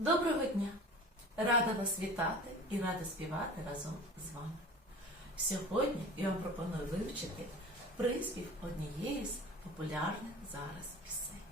Доброго дня! Рада вас вітати і рада співати разом з вами. Сьогодні я вам пропоную вивчити приспів однієї з популярних зараз пісень.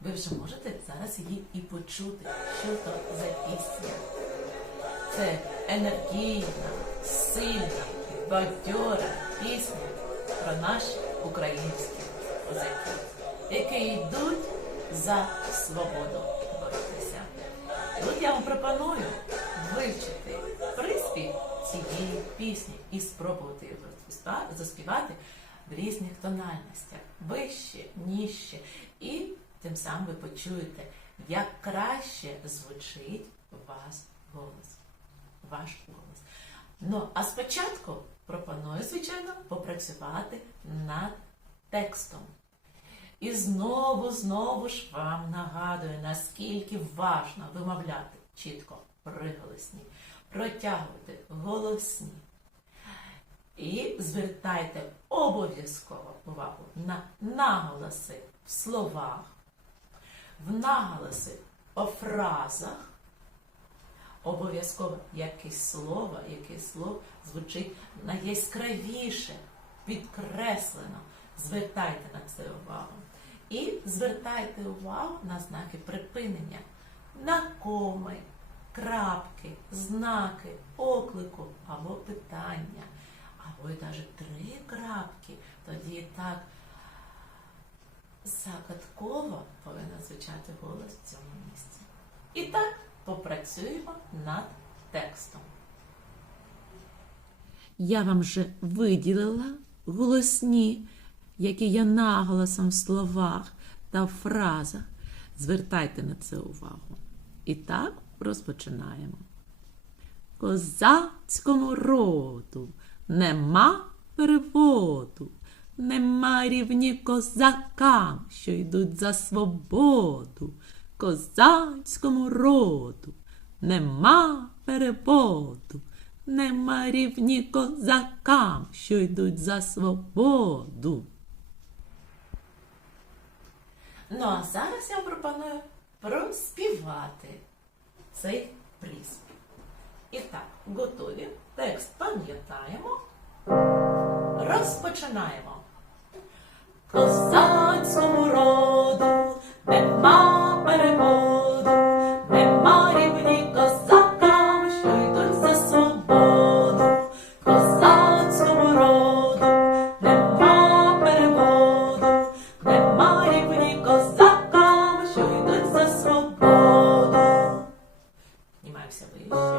Ви вже можете зараз її і почути, що то за пісня. Це енергійна, сильна, бадьора пісня про наші українські козаки, які йдуть за свободу боротися. Тут я вам пропоную вивчити приспів цієї пісні і спробувати його заспівати в різних тональностях, вище, ніжче. І тим самим ви почуєте, як краще звучить вас голос. Ваш голос. Ну, а спочатку пропоную, звичайно, попрацювати над текстом. І знову, знову ж вам нагадую, наскільки важно вимовляти чітко приголосні, протягувати голосні. І звертайте обов'язково увагу на наголоси в словах, в наголоси по фразах. Обов'язково якесь слово, якесь слово звучить найяскравіше, підкреслено. Звертайте на це увагу. І звертайте увагу на знаки припинення, на коми, крапки, знаки, оклику або питання, або й навіть три крапки. Тоді так загадково повинен звучати голос в цьому місці. І так попрацюємо над текстом. Я вам вже виділила голосні, які є наголосом в словах та фразах. Звертайте на це увагу. І так розпочинаємо. Козацькому роду нема переводу, нема рівні козакам, що йдуть за свободу. Козацькому роду нема переводу, нема рівні козакам, що йдуть за свободу. Ну а зараз я пропоную проспівати цей приспів. І так, готові. Текст пам'ятаємо. Розпочинаємо. Козацькому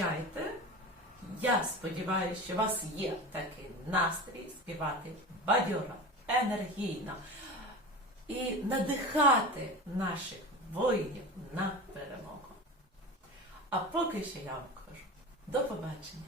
Вивчайте. Я сподіваюся, що у вас є такий настрій співати бадьоро, енергійно і надихати наших воїнів на перемогу. А поки що я вам кажу до побачення.